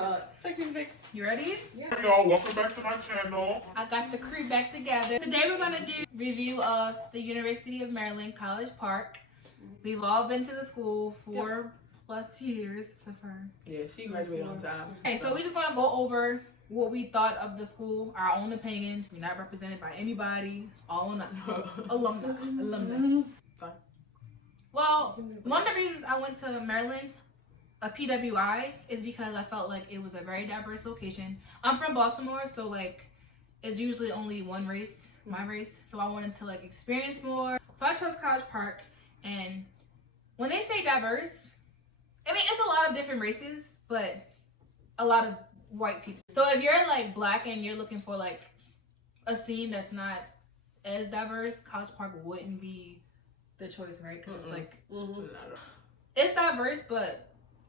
start. Section fix. You ready? Yeah. Hey y'all, welcome back to my channel. I got the crew back together. Today we're gonna do review of the University of Maryland College Park. We've all been to the school for plus years, except for Yeah, she graduated on time. Okay, so we're just gonna go over what we thought of the school, our own opinions. We're not represented by anybody. All on us. Alumni. Well, one of the reasons I went to Maryland, a PWI, is because I felt like it was a very diverse location. I'm from Baltimore, so like it's usually only one race, my race. So I wanted to like experience more. So I chose College Park, and when they say diverse, I mean it's a lot of different races, but a lot of white people. So if you're like black and you're looking for like a scene that's not as diverse, College Park wouldn't be the choice, right? Because it's like it's diverse, but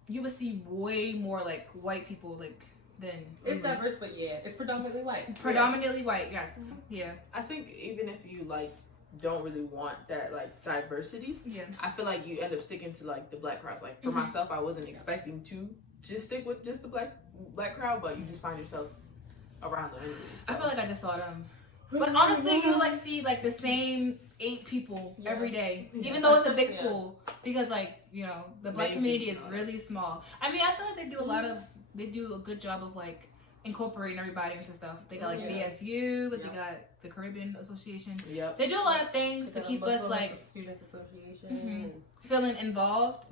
you would see way more like white people like than it's diverse, but yeah, it's predominantly white. Predominantly white, yes. Yeah. I think even if you like don't really want that like diversity, I feel like you end up sticking to like the black crowds. Like for myself, I wasn't expecting to just stick with just the black crowd, but you just find yourself around them anyways. So. I feel like I just saw them. But honestly, you like see like the same 8 people every day, even though it's a big school, because like, you know, the black community is really small. I mean, I feel like they do a good job of like incorporating everybody into stuff. They got like BSU, but they got the Caribbean Association. Yep. They do a lot of things to keep us like Students Association feeling involved.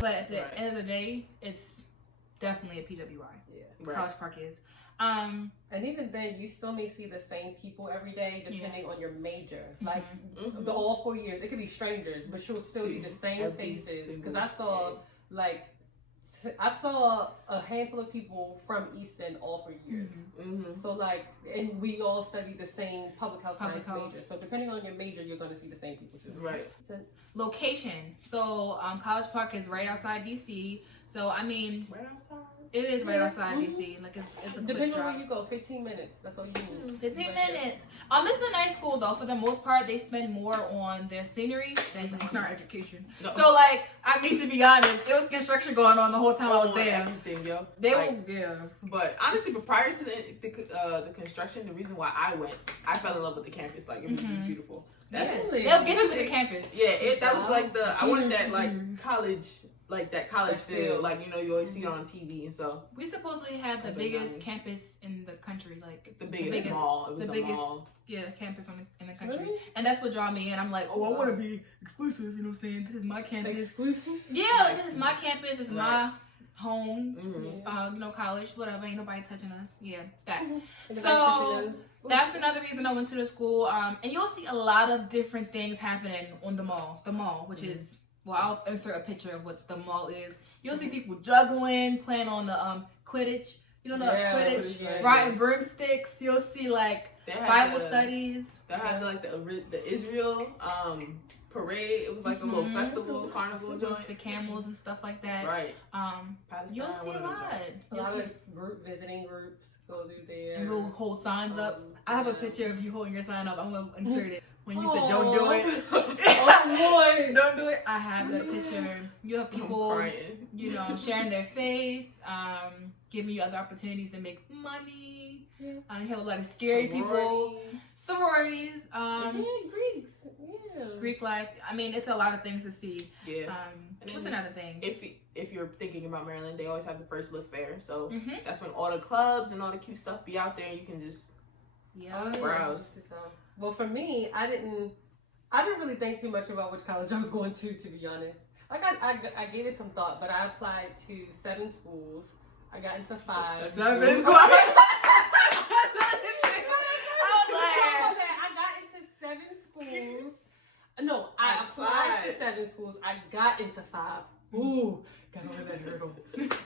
But at the end of the day, it's definitely a PWI. College Park is. And even then, you still may see the same people every day, depending on your major. Like the all 4 years, it could be strangers, but you'll still see the same faces. Because I saw a handful of people from Easton all 4 years. So like, and we all studied the same public health science major. So depending on your major, you're going to see the same people too. Right. Location. So College Park is right outside DC. So I mean, Right outside. It is right outside DC. Like it's a depending quick on drive. where you go, 15 minutes. That's all you need. 15 minutes. It's a nice school though. For the most part, they spend more on their scenery than on our education. No. So like, I mean to be honest, there was construction going on the whole time I was there. Everything, yo. They like, were, But honestly, but prior to the construction, the reason why I went, I fell in love with the campus. Like it was just beautiful. They'll get you to the campus. Yeah, that was like I wanted that like college. Like that college feel, like you know, you always see it on TV, and so we supposedly have the biggest campus in the country, like the biggest mall. It was the biggest mall. Campus in the country, and that's what drew me in. I'm like, I want to be exclusive. You know what I'm saying? This is my campus. Exclusive? Yeah, this is my campus. This is my home. You know, college, whatever. Ain't nobody touching us. Yeah, that. So that's another reason I went to the school. And you'll see a lot of different things happening on the mall. The mall, which is. Well, I'll insert a picture of what the mall is. You'll see people juggling, playing on the Quidditch. You know the Quidditch, riding broomsticks. You'll see like Bible studies. They had like the Israel parade. It was like a little festival, carnival joint. The camels and stuff like that. Right. You'll see a lot. A lot of visiting groups go through there. And we'll hold signs up. I have a picture of you holding your sign up. I'm gonna insert it. When you said don't do it. Oh Lord. Don't do it. I have that picture. You have people, you know, sharing their faith, giving you other opportunities to make money. You have a lot of scary people. Sororities. Greeks. Yeah. Greek life. I mean, it's a lot of things to see. Yeah. What's another thing? If you're thinking about Maryland, they always have the first look fair. So that's when all the clubs and all the cute stuff be out there, and you can just browse. Well, for me, I didn't really think too much about which college I was going to be honest. Like I gave it some thought, but I applied to 7 schools. I got into 5. 7 schools. I got into 7 schools. No, I applied to 7 schools. I got into 5. Ooh, got over that hurdle.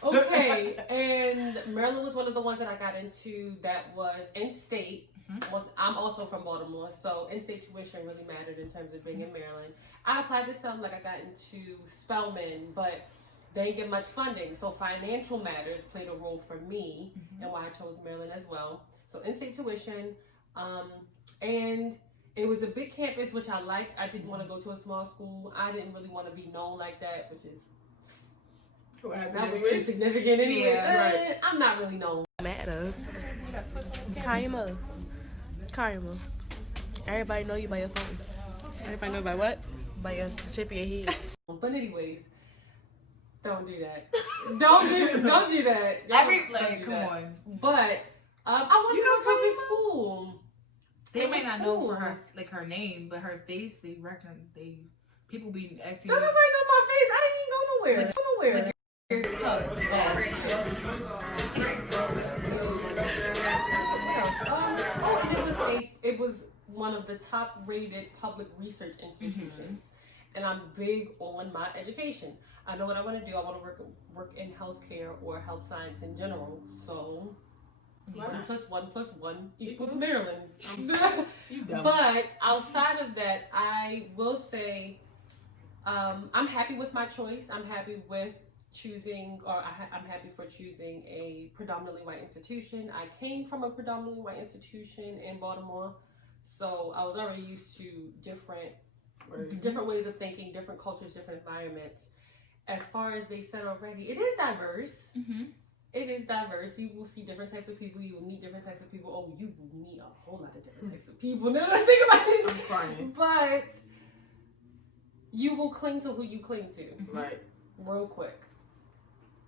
Okay, and Maryland was one of the ones that I got into that was in-state. I'm also from Baltimore, so in-state tuition really mattered in terms of being in Maryland. I applied to some, like I got into Spelman, but they didn't get much funding, so financial matters played a role for me and why I chose Maryland as well. So in-state tuition, and It was a big campus, which I liked. I didn't want to go to a small school. I didn't really want to be known like that, which is that was insignificant anyway. Yeah, right. I'm not really known. Matter. Karima. Everybody know you by your phone. Everybody know by what? By your chip in your head. But anyways, don't do that. Don't do that. Come on. But I want to go to a big school. They might not know for her her name, but her face, people be asking. Don't nobody know my face. I didn't even go nowhere. It was one of the top rated public research institutions. And I'm big on my education. I know what I want to do. I want to work in healthcare or health science in general. So 1 + 1 + 1 = Maryland. But outside of that, I will say I'm happy with my choice. I'm happy with choosing, I'm happy for choosing a predominantly white institution. I came from a predominantly white institution in Baltimore, so I was already used to different ways of thinking, different cultures, different environments. As far as they said already, it is diverse. It is diverse. You will see different types of people. You will meet different types of people. Oh, you will meet a whole lot of different types of people. Now that I think about it. I'm crying. But you will cling to who you cling to. Right. Real quick.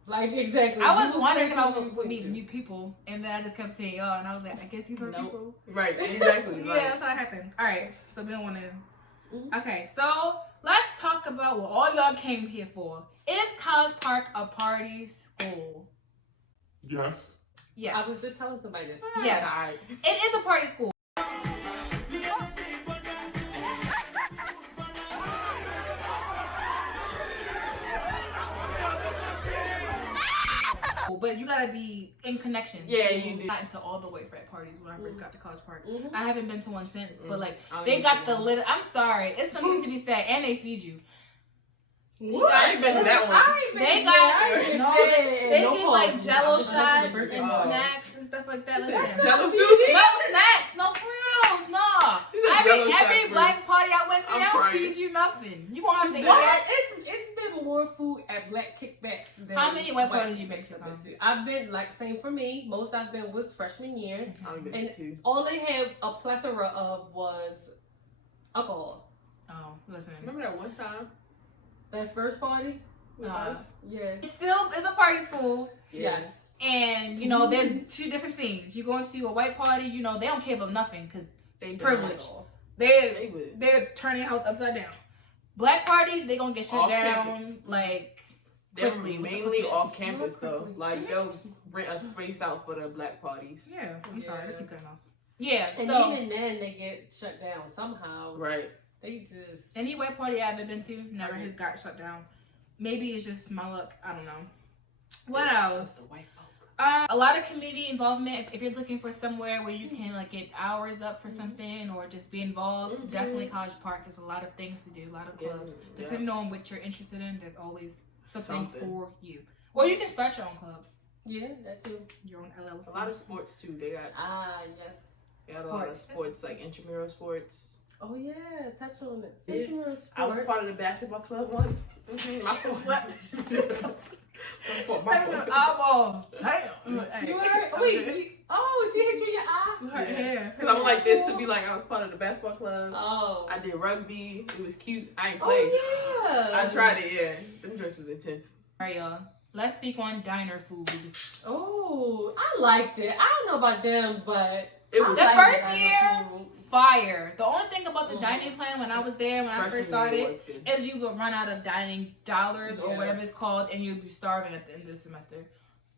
Like, exactly. I was wondering if I would meet new people, and then I just kept saying y'all, and I was like, I guess these are people. Right, exactly. Yeah, that's how it happened. All right, so we don't want to. Okay, so let's talk about what all y'all came here for. Is College Park a party school? Yes. Yes. I was just telling somebody this. Yes. It is a party school. But you gotta be in connection. Yeah, you do. Got into all the way frat parties when I first got to College Park. I haven't been to one since, but like I they got the little. I'm sorry, it's something to be said, and they feed you. What? I ain't been to that one. They give No like Jello shots and Oh. snacks and stuff like that. Listen, Jello no sushi? snacks, no frills, no. She said Jello Every shots black first. party I went to, I'm they don't crying. feed you nothing. You gonna have to eat But that. it's been more food at black kickbacks than How many white white parties you been to? I've been to. I've been, like, same for me. Most I've been was freshman year. I've been And to. all they had a plethora of was alcohol. Oh, listen. Remember that one time? That first party? With us? Yeah. It still is a party school. Yes. And, you know, there's two different scenes. You go into a white party, you know, they don't care about nothing because They privilege. They would. They're turning your house upside down. Black parties, they gonna get shut Off down, campus. like, They're quickly. mainly off campus though. Quickly. Like they'll rent a space out for the black parties. Yeah, I'm sorry, Yeah. let's keep cutting off. Yeah, And so even then, they get shut down somehow. Right. They just... any white party I haven't been to never has got shut down. Maybe it's just my luck. I don't know. What else? The white folk. A lot of community involvement. If you're looking for somewhere where you can like get hours up for something or just be involved, definitely College Park. There's a lot of things to do, a lot of clubs. Depending on what you're interested in, there's always something for you. Or you can start your own club. Yeah, that too. Your own LLC. A lot of sports too. They got Yes. they got a lot of sports like intramural sports. Oh yeah, touch on it. Yeah. Intramural I was sports. part of the basketball club once. My fault. My fault. Eyeball. You heard? Oh, she hit you in your eye? Yeah. Cause I'm like this to be like I was part of the basketball club. Oh. I did rugby. It was cute. I ain't played. Oh, yeah. I tried it. Yeah, them dresses was intense. All right, y'all. Let's speak on diner food. Oh, I liked it. I don't know about them, but It was The I first liked year, food. fire. The only thing about the dining plan when I was there, when I first freshman year started, was good. is you would run out of dining dollars or Yeah. whatever it's called, and you'd be starving at the end of the semester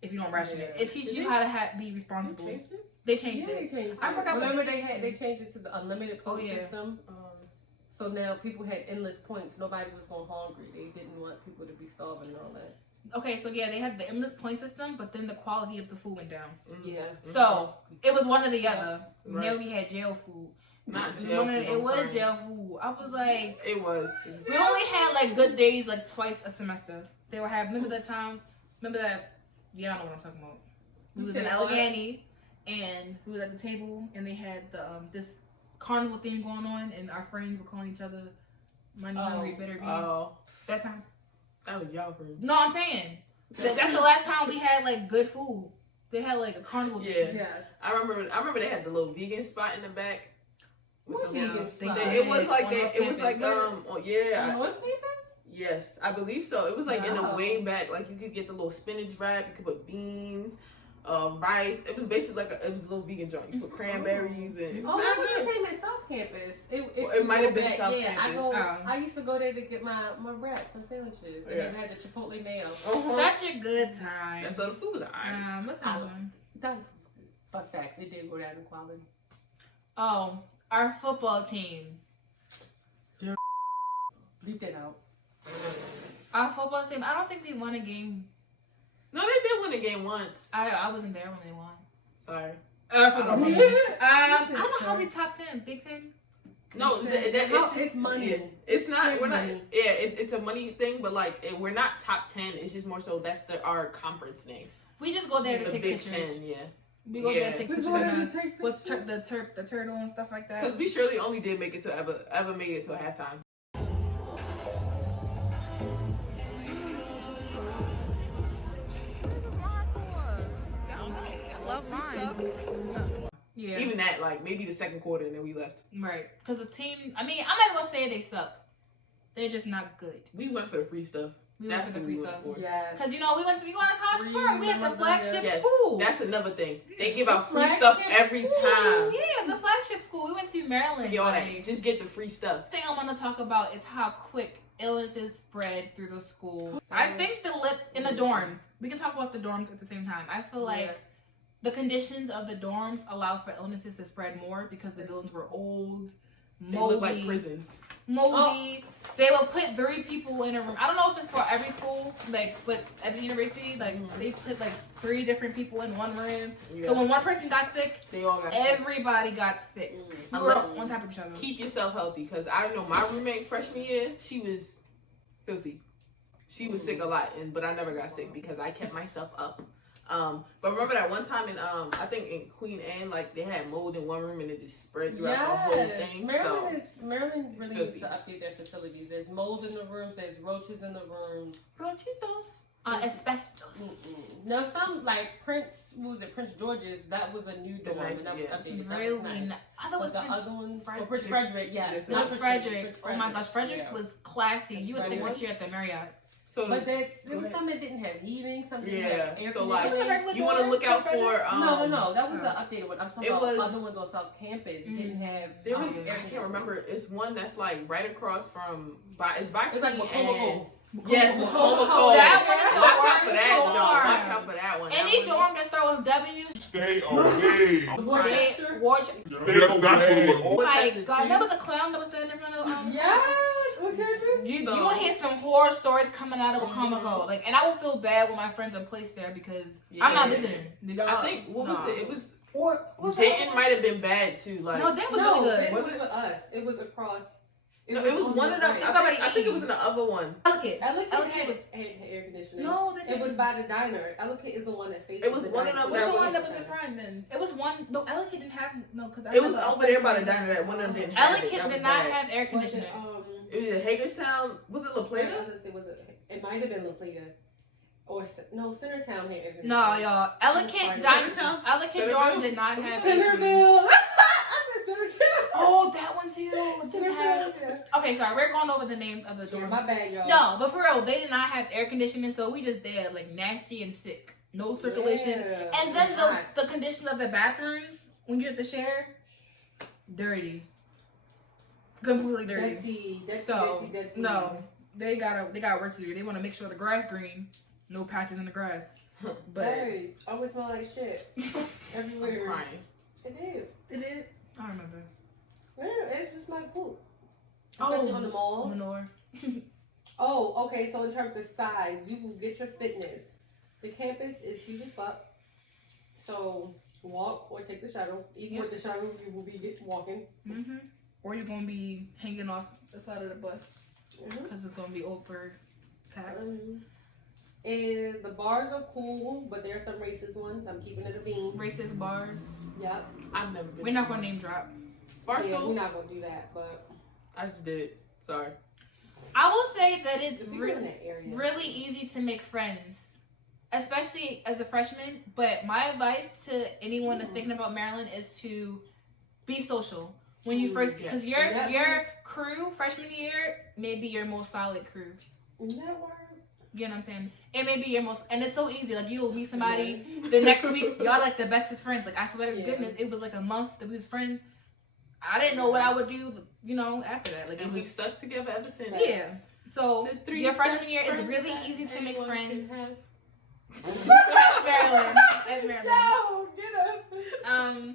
if you don't ration it. Yeah. It teaches Did you they- how to be responsible. You changed it? They changed Yeah, they it. changed it. I forgot what Remember they they changed it to the unlimited point yeah. system. So now people had endless points. Nobody was going hungry. They didn't want people to be starving and all that. Okay, so yeah, they had the endless point system, but then the quality of the food went down. Yeah. So it was one or the other. Right. Now we had jail food. Not jail food. It was jail food. I was like, It was. we only had like good days like twice a semester. They would have, remember that time? Remember that? Yeah, I know what I'm talking about. We was in said what? Allegheny and we was at the table and they had the this carnival theme going on, and our friends were calling each other money hungry bitter bees. Oh, That time. that was y'all room. No, I'm saying that's the last time we had like good food. They had like a carnival. Yeah. theme. Yes. I remember they had the little vegan spot in the back. What Yeah, vegan they spot? did. It was like On they, North it was like Campus. yeah. On North Campus? Yes, I believe so. It was like in the Wow. way back, like you could get the little spinach wrap, you could put beans, rice. It was basically like it was a little vegan joint. You put cranberries and it was Oh, very it was good. the same at South Campus. It might have been South yeah, Campus. I used to go there to get my wraps and sandwiches. And Yeah. they had the Chipotle mayo. Such a good time. And so the food was alright. What's that one? That was good. Fun facts, it did go down in quality. Oh, our football team. Leave that out. Our football team. I don't think we won a game. No, they did win the game once. I wasn't there when they won. Sorry. Our football team. I don't know how we top 10. Big 10. No, it's just it's money. yeah. It's not. Big We're not. money. Yeah, it's a money thing, but like we're not top 10. It's just more so that's our conference name. We just go there to The take Big pictures. 10, yeah. We go there Yeah. to take We pictures go there to of take with pictures. the turtle and stuff like that. Because we surely only did make it to ever make it to a halftime. Yeah. Even that, like maybe the second quarter, and then we left. Right. Because the team, I mean, I'm not going to say they suck. They're just not good. We went for the free stuff. We went That's for the what free we stuff. went for. Yes. Because, you know, we went to College Park. We had the flagship Yes. school. That's another thing. They give out free Flagship stuff every school. time. Yeah, the flagship school. We went to Maryland. Forget all Like, that. Just get the free stuff. thing I want to talk about is how quick illnesses spread through the school. I think in the dorms. We can talk about the dorms at the same time. I feel like the conditions of the dorms allow for illnesses to spread more because the buildings were old, They moldy, look like prisons. moldy. They will put 3 people in a room. I don't know if it's for every school, like, but at the university, like, they put like 3 different people in one room. Yeah. So when one person got sick, They all got sick. everybody got sick. We were Unless- on top of each other. Keep yourself healthy, because I know my roommate freshman year, she was filthy. She was sick a lot, but I never got sick because I kept myself up. But remember that one time in I think in Queen Anne, like they had mold in one room and it just spread throughout the whole thing. Maryland really filthy. needs to update their facilities. There's mold in the rooms. There's roaches in the rooms. Rochitos. Asbestos. Now some like Prince, what was it? Prince George's. That was a new dorm nice, and that yeah. was updated. Really That was nice. nice. I thought it was But the Prince other ones, Frederick. Prince Frederick, yes. Yes, Not Prince Frederick. Oh my gosh, Frederick Yeah. was classy. Prince You would think Frederick. that you're at the Marriott. So But there Go was ahead. some that didn't have heating, some didn't have yeah, air so like conditioning. you want to look out for No, that was the updated one. I'm talking It about was- other ones on South Campus didn't have. There was air I can't remember. It's one that's like right across from it's by It's like Queen Macomb. Anne. Yes, Macomb. Macomb. That one is the Watch out for worst that dorm. though. Watch out for that one. Any That one dorm that start with W, Stay away. Worcester? Stay away. Oh my Worcester god, too. remember the clown that was standing in front of Yes, on campus. You So- will hear some horror stories coming out of Wacomico. Like, and I will feel bad when my friends are placed there because I'm not Yeah. visiting. I think what was it? It was Or Dayton might have been bad too. Like No, that was no, really good. it Was was it? for us. It was across. no, it was on one the of them. right. I think it was in the other one. Ellicott. Ellicott had- was had air conditioning. No, that It was by the diner. Ellicott is the one that faces It was the one of diner. them What's that the was- one that was in front then? It was one. No, Ellicott didn't have because It was over there by the diner that one of them didn't have. it. That Ellicott was did not bad. have air Was it, conditioning. It was Hagerstown. Was it La Plata? It might have been La Plata. Or no, Centertown had air conditioning. No, y'all. Ellicott Centertown? Ellicott dorm did not have. Centerville. I said Centertown. Oh, that one too. Didn't have. Centerville. Okay, sorry. We're going over the names of the Yeah, dorms. my bad, y'all. No, but for real, they did not have air conditioning, so we just there like nasty and sick, no circulation, Yeah. and then Hot. the condition of the bathrooms when you have to share, dirty, completely dirty. Dirty. No, they got work to do. They want to make sure the grass green, no patches in the grass. But Hey, always smell like shit I'm everywhere. crying. It did. it is. I remember. Yeah, it's just like poop. Especially on the mall. Manure. Oh, okay. So in terms of size, you will get your fitness. The campus is huge as fuck. So walk or take the shuttle. Even with the shuttle, you will be walking. Mhm. Or you're gonna be hanging off the side of the bus because it's gonna be over packed. And the bars are cool, but there are some racist ones. I'm keeping it a beam. Racist bars. Yep. I've never been. We're not to gonna one. name drop. Barstool. we're not gonna do that, but I just did it. Sorry. I will say that it's the people in that area. really easy to make friends, especially as a freshman. But my advice to anyone that's thinking about Maryland is to be social when you first, because your crew freshman year may be your most solid crew. Network. You know what I'm saying? It may be your most, and it's so easy. Like you'll meet somebody the next week, y'all like the bestest friends. Like I swear to goodness, it was like a month that we was friends. I didn't know what I would do, you know, after that. Like And it we was stuck together ever since. yeah. So your freshman year is really easy to make friends. Maryland. That's Maryland. No, get up.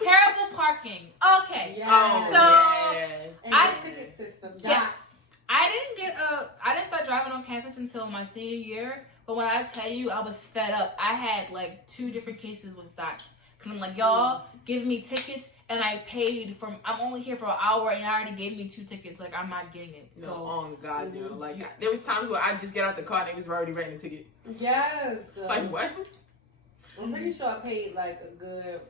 Terrible parking. Okay. Yes. Oh, So, yeah. And I- the ticket system. Yes. I didn't start driving on campus until my senior year. But when I tell you I was fed up, I had like 2 different cases with docs. Cause I'm like, y'all give me tickets and I paid I'm only here for an hour and I already gave me 2 tickets. Like I'm not getting it. No, So oh God, no. Like there was times where I just get out the car and they was already writing a ticket. Yes. Like what? I'm pretty sure I paid like a good,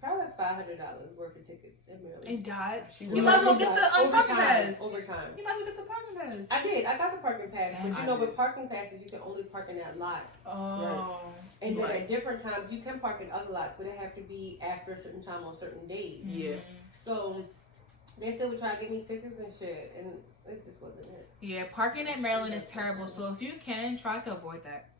probably like $500 worth of tickets in Maryland. and died. She You was. might as well get the parking pass. Overtime. You might as well get the parking pass. I did. I got the parking pass, but I you know, did. with parking passes, you can only park in that lot. Oh. And then Right. at different times, you can park in other lots, but it have to be after a certain time on certain days. Yeah. So they still would try to give me tickets and shit, and it just wasn't it. Yeah, parking at Maryland is terrible. So if you can, try to avoid that.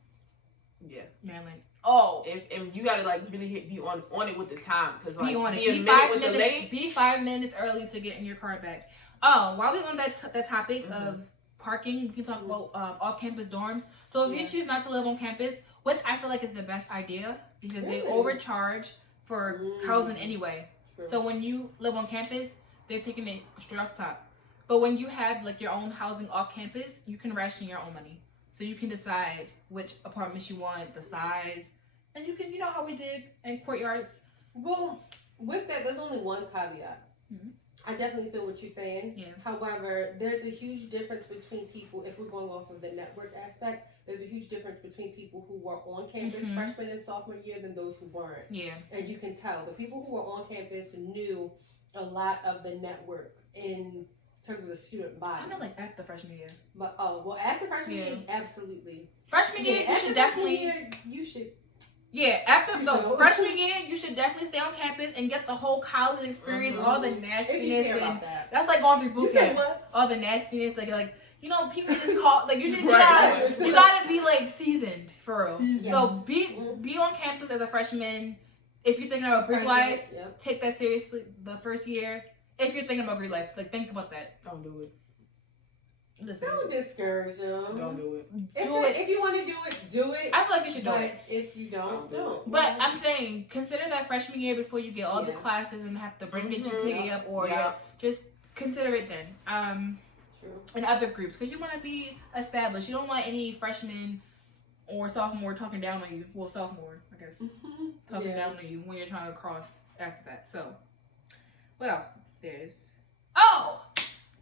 Yeah. Maryland. Oh. If you gotta like really be on it with the time, cause like Be on it. be a Be minute 5 with the minutes. late. Be 5 minutes early to get in your car back. Oh, while we on that topic of parking, we can talk about off-campus dorms. So if you choose not to live on campus, which I feel like is the best idea because they overcharge for housing anyway. True. So when you live on campus, they're taking it straight off the top. But when you have like your own housing off campus, you can ration your own money. So you can decide which apartments you want, the size, and you can, you know how we did in courtyards. Well, with that, there's only one caveat. I definitely feel what you're saying. Yeah. However, there's a huge difference between people, if we're going off of the network aspect, there's a huge difference between people who were on campus freshman and sophomore year than those who weren't. Yeah. And you can tell the people who were on campus knew a lot of the network in terms of the student body. I mean, like after freshman year. But after freshman year, absolutely. Freshman year, you after should freshman definitely. year, you should. Yeah, after the So- freshman year, you should definitely stay on campus and get the whole college experience, all the If you nastiness, care and about that. that's like going through You boot said camp. what? All the nastiness, like you know, people just call like you just Right. you gotta be like seasoned for real. Seasoned. So be on campus as a freshman. If you're thinking about Greek life, Yep. take that seriously the first year. If you're thinking about Greek life, like think about that. Don't do it. Listen, Don't discourage them. Don't do it. If you want to do it, do it. I feel like you should do But it. if you don't, don't. But I'm saying, consider that freshman year before you get all the Yeah. classes and have to bring your Mhm. GPA up or just consider it then. True. In other groups, because you want to be established. You don't want any freshman or sophomore talking down on you. Well, sophomore, I guess, talking down on you when you're trying to cross after that. So, what else? There's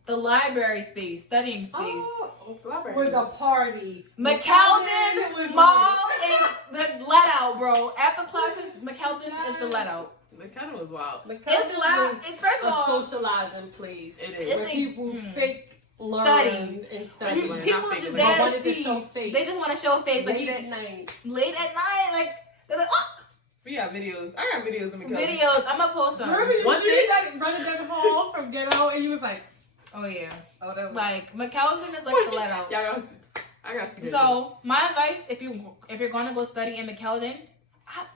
the library space, studying space. Oh, was a party. McKeldin Mall is the let out, bro. After classes, McKeldin is the let out. The kind of was wild. It's loud. It's first a of all, socializing place. It It's is. Where a- people fake learn Study. and study. You- people Not just fake, But there wanted to to show face. They just want to show face, like late you at night. late at night, like they're like, oh, We got videos. I got videos of McKellar. videos. I'm gonna post some. Remember the One shit thing- that running down the hall from ghetto, and you was like, Oh yeah, oh, that was like McKeldin is like the let out. Y'all got. I got. To So my advice, if you're gonna go study in McKeldin,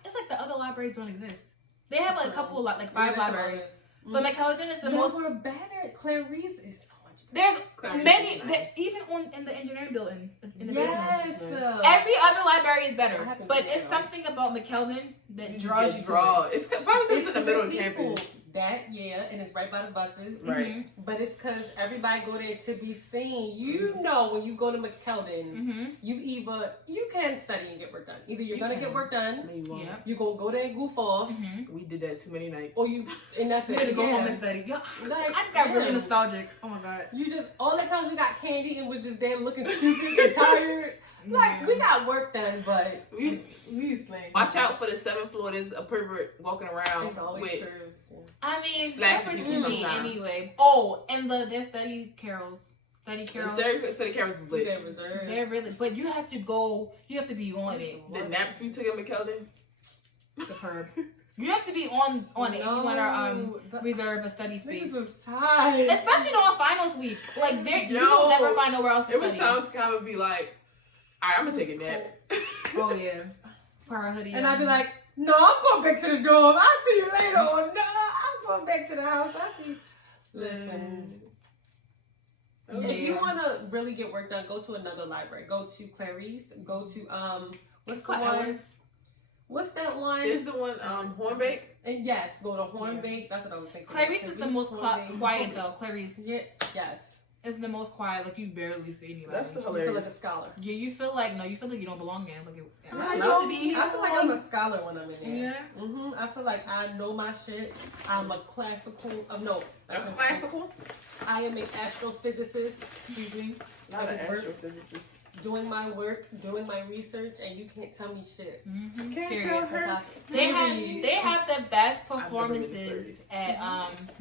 it's like the other libraries don't exist. They have like a couple, like 5 libraries, but McKeldin is the most. We're better. Clarice is so much. There's Clarice many, is nice. even in the engineering building, in the Yes. basement. Every other library is I better, haven't but been it's there. something about McKeldin that You draws just you get draw. to it. It's probably because it's in the middle of people. campus. That and it's right by the buses. Right. Mhm. But it's because everybody go there to be seen. You know, when you go to McKeldin, Mhm. you can study and get work done. Either you're You gonna can. get work done, No, you won't. Yeah. you gonna go there and goof off, Mhm. We did that too many nights. or and that's You it. gotta go home Yeah. and study. Yo, Like, I just got really yeah. nostalgic. Oh my god. You just all the times we got candy and was just there looking stupid and tired. Like we got work done, but we explain. Watch out for the 7th floor. There's a pervert walking around It's always with. curves. Yeah. I mean, Flashing that's people what you mean sometimes. anyway. Oh, and their study carols. Study The carols. study cameras is lit. They're reserved. They're really, but you have to go. You have to be on it. The naps we took at McKeldin. Superb. You have to be on it. If you want to reserve a study space, Niggas was tired. especially on finals week. Like there, you Yo, will never find nowhere else to It was study. times kind of be like, all right, I'm gonna take a nap. Oh yeah, para hoodie. And I'd be like, no, I'm going back to the dorm. I'll see you later. Or no, I'm going back to the house. I'll see you. Listen. If you want to really get work done, go to another library. Go to Clarice. Go to what's the one? What's that one? Is the one Hornbeck? And yes, go to Hornbeck. That's what I was thinking. Clarice is the most quiet though. Clarice Yes. is the most quiet. Like you barely see anybody. That's You feel like a hilarious. scholar. Yeah, you feel like you don't belong there. Like am I I allowed to be here? feel like I'm a scholar when I'm in there. Yeah. I feel like I know my shit. I'm a classical. A classical? I am an astrophysicist. Excuse me. Not an I work astrophysicist. doing my work, doing my research, and you can't tell me shit. Mm-hmm. Can't Period. tell her. They have the best I've never been to performances Clarice. at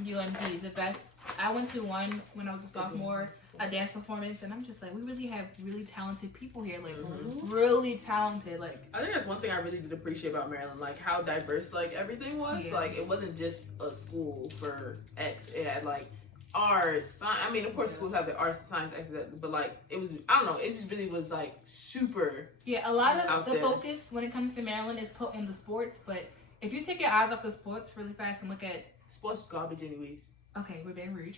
UMD. The best. I went to one when I was a sophomore, a dance performance, and I'm just like, we really have really talented people here, like really talented. Like I think that's one thing I really did appreciate about Maryland, like how diverse like everything was. Yeah. Like it wasn't just a school for X. It had like arts, science. I mean, of course, schools have the arts and science X, but like it was, I don't know, it just really was like super. yeah, a lot of Out the there. focus when it comes to Maryland is put on the sports, but if you take your eyes off the sports really fast and look at, Sports is garbage, anyways. okay, we're being rude.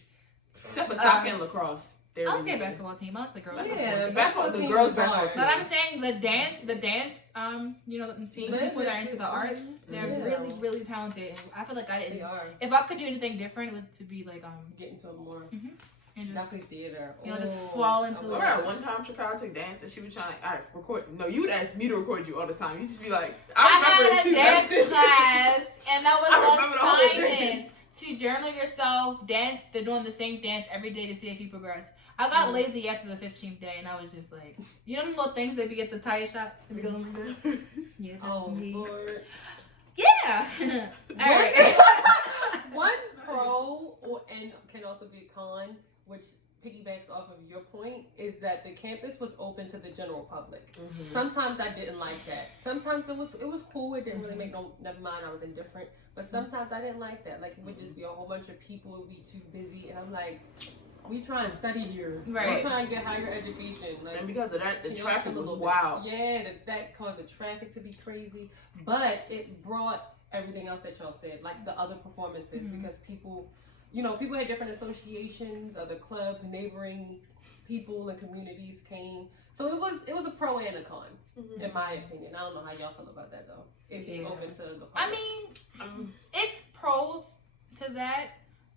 Except for soccer and lacrosse. They're I really like their good. basketball team. I like the girls. Yeah, basketball the team. girls basketball team. But I'm saying the dance, the people that are into the arts, they're really, really talented. And I feel like They didn't. are If I could do anything different, it would to be like getting to more and just definitely theater. just fall into Remember at one time Chicago took dance and she was trying to record. No, you would ask me to record you all the time. You just be like, I remember had a in dance 2010. class, and that was I remember the whole an thing. assignment to journal yourself, dance. They're doing the same dance every day to see if you progress. I got lazy after the 15th day, and I was just like, you know the little things they be at the tire shop? They be going like that? Yeah, that's me. Lord. Yeah. All right. One pro and can also be a con, which piggybacks off of your point, is that the campus was open to the general public. Sometimes I didn't like that. Sometimes it was cool. It didn't really make never mind. I was indifferent. But sometimes I didn't like that. Like it would just be a whole bunch of people. It would be too busy, and I'm like, we trying to study here. Right. We're trying to get higher education. Like, And because of that, the you know, traffic it's a was little wild. bit- Yeah, that caused the traffic to be crazy. But it brought everything else that y'all said, like the other performances, because people had different associations, other clubs, neighboring people and communities came. So it was a pro and a con, in my opinion. I don't know how y'all feel about that though. If you're open to the public. I mean, it's pros to that,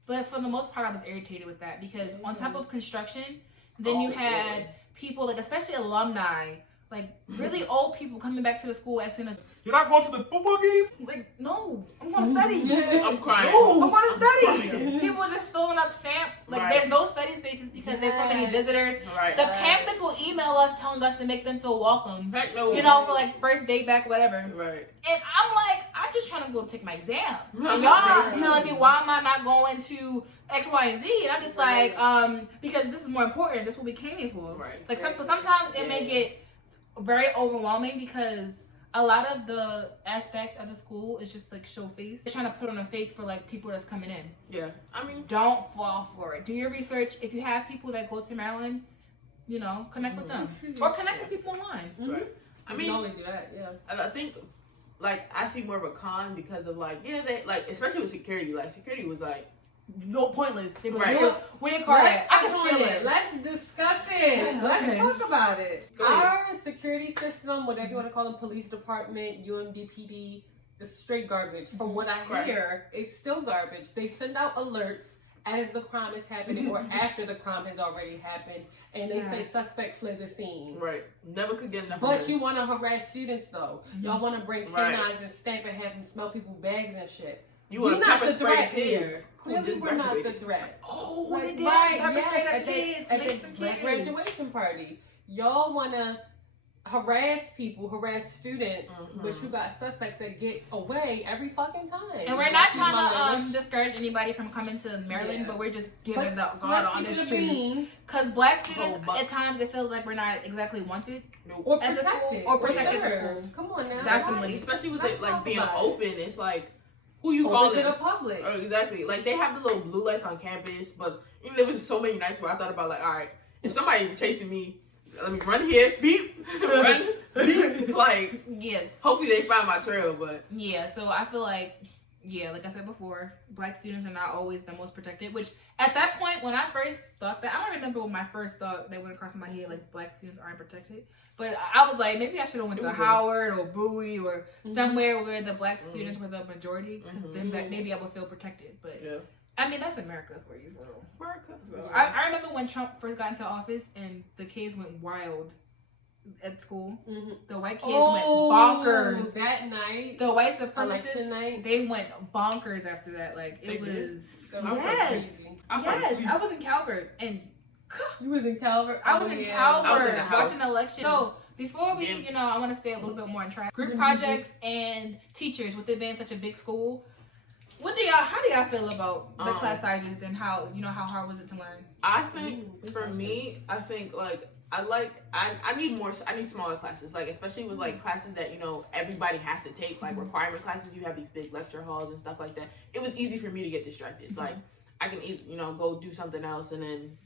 but for the most part, I was irritated with that because on top of construction, then you had people, like especially alumni, like really old people coming back to the school acting as You're not going to the football game? like, no, I'm going to study. I'm crying. No, I'm going to study. People just filling up stamp. Like, Right. there's no study spaces because there's so many visitors. Right. The campus will email us telling us to make them feel welcome. Heck no. You know, for like first day back, whatever. Right. And I'm like, I'm just trying to go take my exam. And Right. y'all telling me why am I not going to X, Y, and Z? And I'm just like, because this is more important. This is what we came here for. Right. Like sometimes it may get very overwhelming because a lot of the aspects of the school is just like show face. They're trying to put on a face for like people that's coming in. Yeah. I mean, Don't fall for it. Do your research. If you have people that go to Maryland, connect with them or connect with people online. right. I I mean, can always do that. Yeah. I think, like, I see more of a con because of, like, they, like, especially with security. Like, security was, like, No, pointless. They were Right. like, where your car at? I can steal it. Let's discuss it. Let's Okay. talk about it. Go ahead. Our security system, whatever you want to call them, police department, UMD, PD, is straight garbage. From what I Correct. hear, it's still garbage. They send out alerts as the crime is happening or after the crime has already happened, and they say suspect fled the scene. right. Never could get enough of But it. you want to harass students though. Y'all want to bring Right. canines and stamp and have them smell people's bags and shit. You We're want to not pepper the spray threat kids here. who Clearly, just we're not the graduated. threat. Oh, Like, they did. right, Pepper yes, spray at the kids. at Make some the kids. graduation party. Y'all wanna harass people, harass students, but you got suspects that get away every fucking time. And we're not trying to discourage anybody from coming to Maryland, but we're just giving the God on the street. Because black students, at times, it feels like we're not exactly wanted. Or protected. Or protected at school. Come on now. Definitely. Especially with it like being open, it's like, who you Open calling? to the public. Exactly. Like, they have the little blue lights on campus, but there was so many nights where I thought about, like, all right, if somebody chasing me, let me run here, beep, run, beep. Like, yes. Hopefully they find my trail, but. Yeah, so I feel like, like I said before, black students are not always the most protected, which at that point, when I first thought that, I don't remember when my first thought that went across my head, like, black students aren't protected. But I was like, maybe I should have went to Howard or Bowie or somewhere where the black students were the majority, because then maybe I would feel protected. But I mean, that's America for you, bro. America. So I remember when Trump first got into office and the kids went wild at school. The white kids went bonkers that night. The white supremacists, night, they went bonkers after that. Like it was. Yes. I was in Calvert, and you was in Calvert. I was in Calvert watching the election. So before we, I want to stay a little bit more on track. Group projects and teachers, with it being such a big school. How do y'all feel about the class sizes and how hard was it to learn? I think for me, I need smaller classes, like especially with like classes that everybody has to take, like requirement classes. You have these big lecture halls and stuff like that. It was easy for me to get distracted. Like I can go do something else and then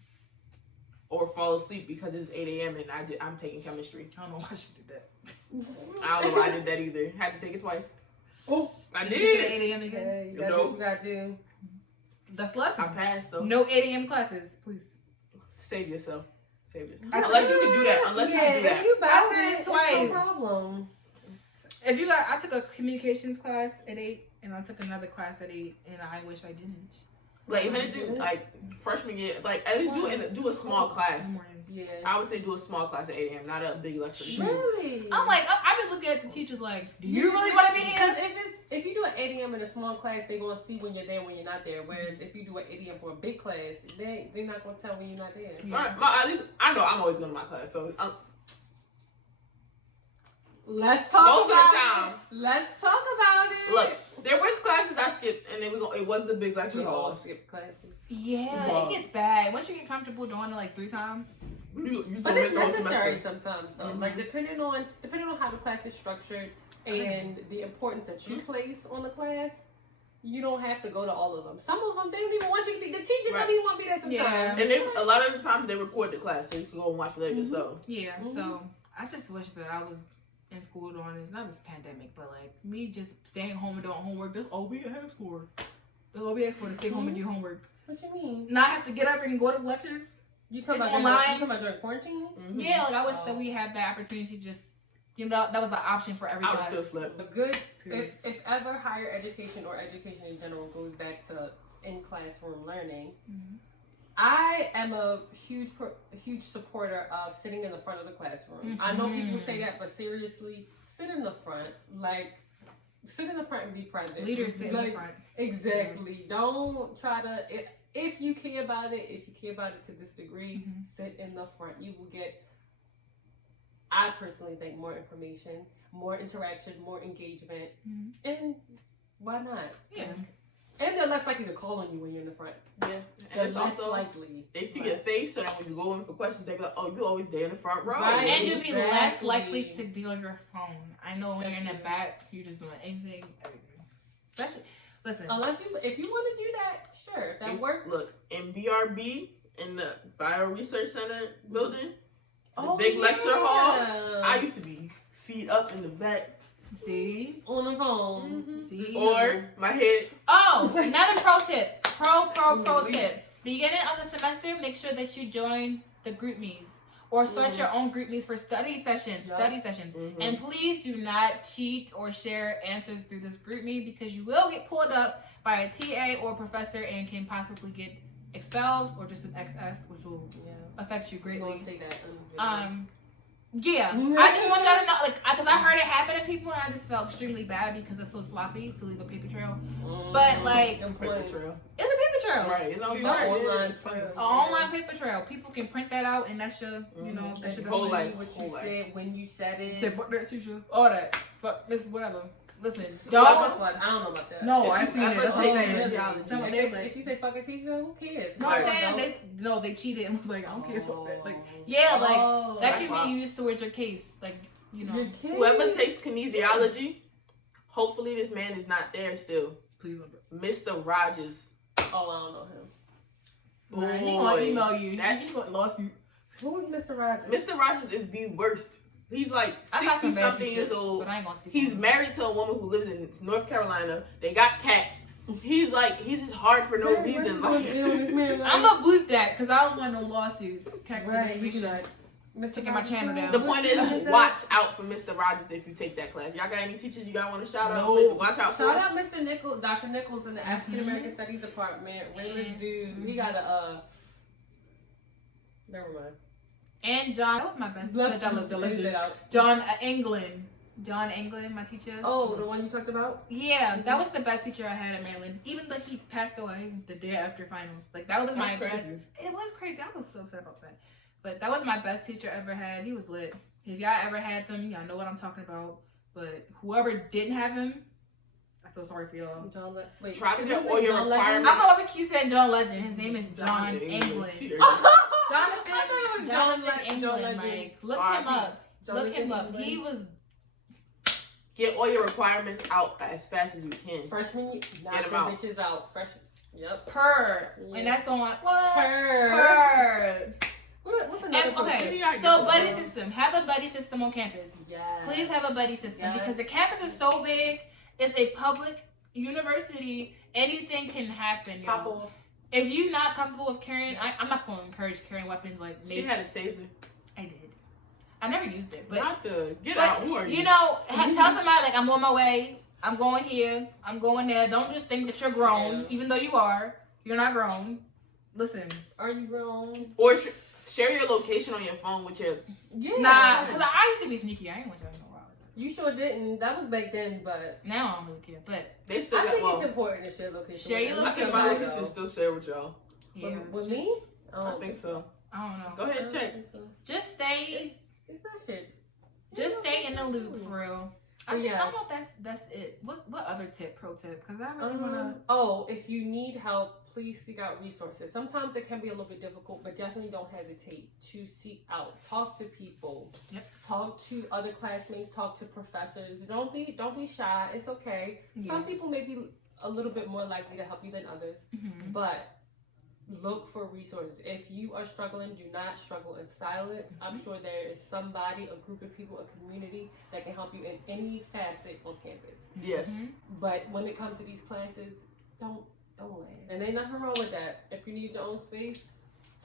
or fall asleep because it's 8 a.m. and I'm taking chemistry. I don't know why she did that. I don't know why I did that either. Had to take it twice. Oh, I did. 8 a.m. again. Hey, that's what you gotta do. That's lesson. I passed though. No 8 a.m. classes, please. Save yourself. Unless you can do that. Unless you can do that. I did it twice. No problem. I took a communications class at 8, and I took another class at 8, and I wish I didn't. Like if I do like freshman year, like at least do a small class. Yeah. I would say do a small class at 8 a.m., not a big lecture. Really? I'm like, I've been looking at the teachers like, do you really want to be here? If you do an 8 a.m. in a small class, they're going to see when you're there, when you're not there. Whereas if you do an 8 a.m. for a big class, they're not going to tell when you're not there. Yeah. At least I know I'm always going to my class, so let's talk most about of the time. it. Let's talk about it. Look, there was classes I skipped, and it was the big lecture halls. Skip classes. Yeah, it gets bad once you get comfortable doing it like 3 times. But it's necessary sometimes, though. Like depending on how the class is structured and the importance that you place on the class, you don't have to go to all of them. Some of them they don't even want you to be. The teachers don't even want to be there sometimes. And a lot of the times they record the class, so you can go and watch later. So so I just wish that I was in school during this, not this pandemic, but like me just staying home and doing homework. That's all we ask for. That's all we ask for, to stay home and do homework. What you mean? Not have to get up and go to lectures. You talking about online? You talking about during quarantine? Yeah, like I wish that we had that opportunity. Just that was an option for everybody. I would still sleep. A good, if ever higher education or education in general goes back to in classroom learning, I am a huge supporter of sitting in the front of the classroom. I know people say that, but seriously, sit in the front. Like, sit in the front and be present. Leaders sit in the front. Exactly. Don't try to. If you care about it, to this degree, sit in the front. You will get, I personally think, more information, more interaction, more engagement, and why not? Yeah. And they're less likely to call on you when you're in the front. Yeah. And it's less also likely. They see your face, so then when you go in for questions, they be like, "Oh, you always there in the front row." Right. And you'll be less likely to be on your phone. I know when you're in the back, you're just doing anything, everything. Especially, listen. If you want to do that, sure, that works. Look, in BRB, in the Bio Research Center building, the big lecture hall, I used to be feet up in the back. See? On the phone. See? Or my head. Oh, another pro tip. Pro tip. Beginning of the semester, make sure that you join the group meets. Or start your own group meets for study sessions. And please do not cheat or share answers through this group meet, because you will get pulled up by a TA or professor and can possibly get expelled or just an XF, which will affect you greatly. Say that. Yeah, I just want y'all to know, like, because I heard it happen to people, and I just felt extremely bad because it's so sloppy to leave a paper trail. But like, Paper trail. it's a paper trail, Right. It's on online an online paper trail. People can print that out, and that's your, you know, that's your Whole life. what you said when you said it. Said, "Fuck that teacher," all that. Fuck Miss whatever. Listen, I don't. don't know about that. No, I seen it. That's what I'm saying. If you say fuck a teacher, who cares? No, I'm saying they cheated and was like, I don't care about that. Like, yeah, like that can be used towards your case. Like, you know, whoever takes kinesiology, hopefully this man is not there still. Please, Mr. Rogers. Oh, I don't know him. he gonna email you. He gonna lawsuit. Who is Mr. Rogers? Mr. Rogers is the worst. He's like 60-something years old. But I ain't gonna speak. He's married to a woman who lives in North Carolina. They got cats. He's just hard for no reason. Like, I'm gonna bleep that because I don't want no lawsuits. Right, You should. Taking my channel down. the point is, watch out for Mr. Rogers if you take that class. Y'all got any teachers you guys want to shout out? No. Watch out for. Shout out Mr. Nichols, Dr. Nichols in the African American Studies Department. Realist dude. He got a never mind. And John, that was my best. John England, my teacher. Oh, the one you talked about? Yeah, that was the best teacher I had at Maryland. Even though he passed away the day after finals. Like, that was my best. It was crazy. I was so upset about that. But that was my best teacher I ever had. He was lit. If y'all ever had them, y'all know what I'm talking about. But whoever didn't have him, I feel sorry for y'all. Try to get all your requirements. I'm gonna keep saying John Legend. His name is John England. Jonathan England. Like, look him up. Look him up. He was. Get all your requirements out as fast as you can. Freshman, knock them bitches out. Freshman, yep. And that's on what? Per. What's another? Okay, so buddy system. Have a buddy system on campus. Yes. Please have a buddy system because the campus is so big. It's a public university. Anything can happen. Pop off. If you're not comfortable with carrying, I'm not going to encourage carrying weapons like mace. She had a taser. I did. I never used it, but not the get out. Who are you? You know, tell somebody like I'm on my way. I'm going here. I'm going there. Don't just think that you're grown, even though you are. You're not grown. Listen, are you grown? Or share your location on your phone with your. Yeah. Nah, because I used to be sneaky. I ain't want y'all to know where I was. You sure didn't. That was back then, but now I don't really care. But they still. I think it's important to share location. Share your location. I think my location still share with y'all. Yeah. With me? I think so. I don't know. Go ahead and check. Just stay. It's not shit. Just stay in the loop, for real. I think that's it. What other pro tip? Because I really wanna. Oh, if you need help, please seek out resources. Sometimes it can be a little bit difficult, but definitely don't hesitate to seek out. Talk to people. Yep. Talk to other classmates. Talk to professors. Don't be shy. It's okay. Yeah. Some people may be a little bit more likely to help you than others, but look for resources. If you are struggling, do not struggle in silence. I'm sure there is somebody, a group of people, a community that can help you in any facet on campus. Yes. But when it comes to these classes, don't laugh. And ain't nothing wrong with that. If you need your own space,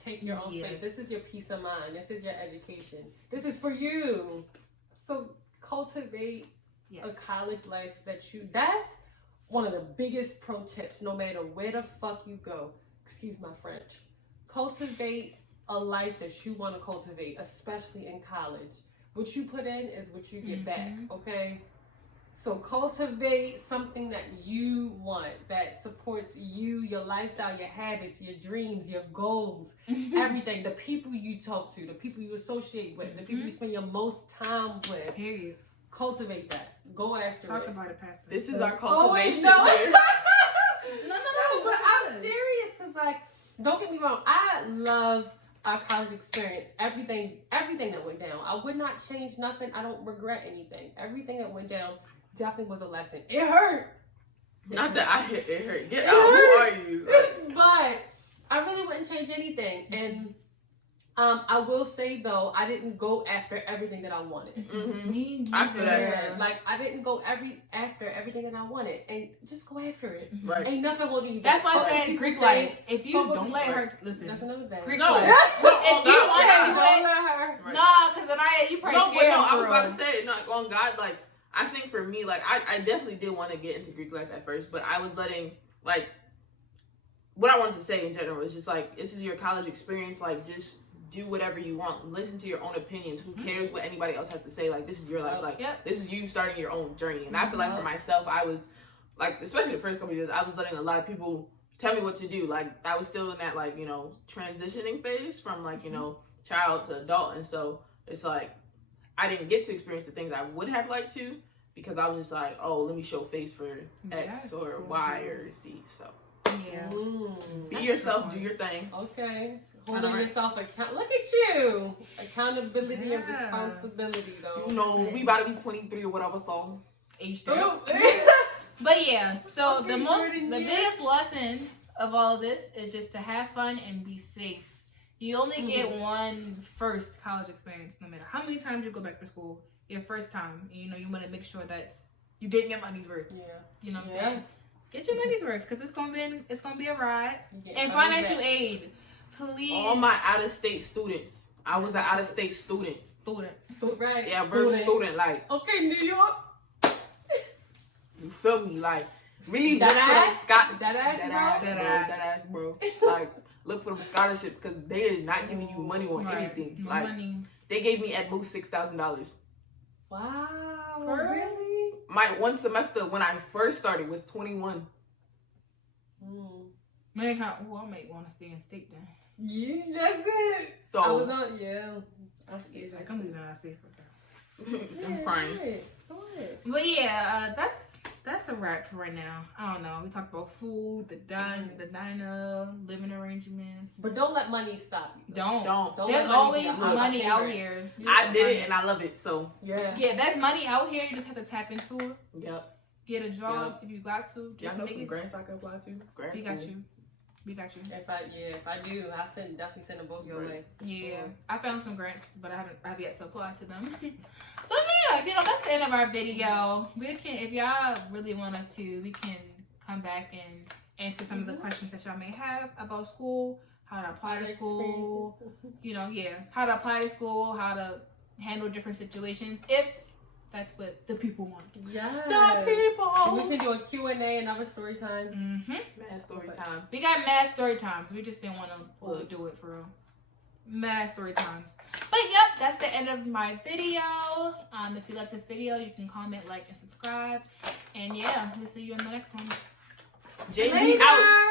take your own space. This is your peace of mind. This is your education. This is for you. So cultivate a college life that's one of the biggest pro tips, no matter where the fuck you go. Excuse my French. Cultivate a life that you want to cultivate, especially in college. What you put in is what you get back, okay? So cultivate something that you want, that supports you, your lifestyle, your habits, your dreams, your goals, everything. The people you talk to, the people you associate with, the people you spend your most time with. Period. Cultivate that. Go after Talk it. about it, Pastor. This is our cultivation. No, No, but I'm serious because, like, don't get me wrong. I love our college experience. Everything that went down. I would not change nothing. I don't regret anything. Everything that went down definitely was a lesson. It hurt. Not that it hurt. Get out. Who are you? But I really wouldn't change anything. And I will say though, I didn't go after everything that I wanted. I feel that. Like I didn't go after everything that I wanted, and just go after it. Right. Ain't nothing holding you That's back. why I said Greek life. If you don't let her listen, that's another thing. Greek No. life. If you don't let her. Nah, because you probably scared. I was about to say, on God, like, I think for me, like, I definitely did want to get into Greek life at first, but I was letting, like, what I wanted to say in general is just, like, this is your college experience, like, just do whatever you want. Listen to your own opinions. Who cares what anybody else has to say? Like, this is your life. Like, this is you starting your own journey. And I feel like for myself, I was like, especially the first couple of years, I was letting a lot of people tell me what to do. Like, I was still in that, like, you know, transitioning phase from, like, you know, child to adult. And so it's like, I didn't get to experience the things I would have liked to, because I was just like, oh, let me show face for X or Y or Z. So be yourself, do your thing. Okay. Holding yourself account. Look at you. Accountability and responsibility, though. You know, we about to be 23 or whatever, so age down. But yeah, so the biggest lesson of all of this is just to have fun and be safe. You only get one first college experience, no matter how many times you go back to school. Your first time, and, you know, you want to make sure that you're getting your money's worth. Yeah, you know what I'm saying. Get your money's worth, because it's gonna be a ride. And financial aid, please. All my out-of-state students. I was an out-of-state student. Right. Yeah, student. Like, okay, New York. You feel me? Like, really that ass, bro. Like, look for them scholarships, because they is not giving you money on anything. No like, money. They gave me at most $6,000. Wow. Really? My one semester when I first started was 21. Man, I might want to stay in state then. You just did. So I was on, It's like, I'm leaving out of state for that. I'm crying. But yeah, that's a wrap for right now. I don't know. We talked about food, the diner, living arrangements. But don't let money stop you. Don't. There's There's always money out here. I did it and I love it. So yeah, there's money out here. You just have to tap into it. Yep. Get a job if you got to. Just know some grants I can apply to. We got you. We got you. If I do, I'll definitely send them both your way. Yeah, sure. I found some grants, but I have yet to apply to them. So yeah, you know, that's the end of our video. We can, if y'all really want us to, we can come back and answer some of the questions that y'all may have about school, how to apply to school, you know, how to apply to school, how to handle different situations, if that's what the people want. Yeah. The people. We can do a Q&A, another story time. Mad story times. We got mad story times. We just didn't want to overdo it for real. Mad story times. But yep, that's the end of my video. If you like this video, you can comment, like, and subscribe. And yeah, we'll see you in the next one. JB out.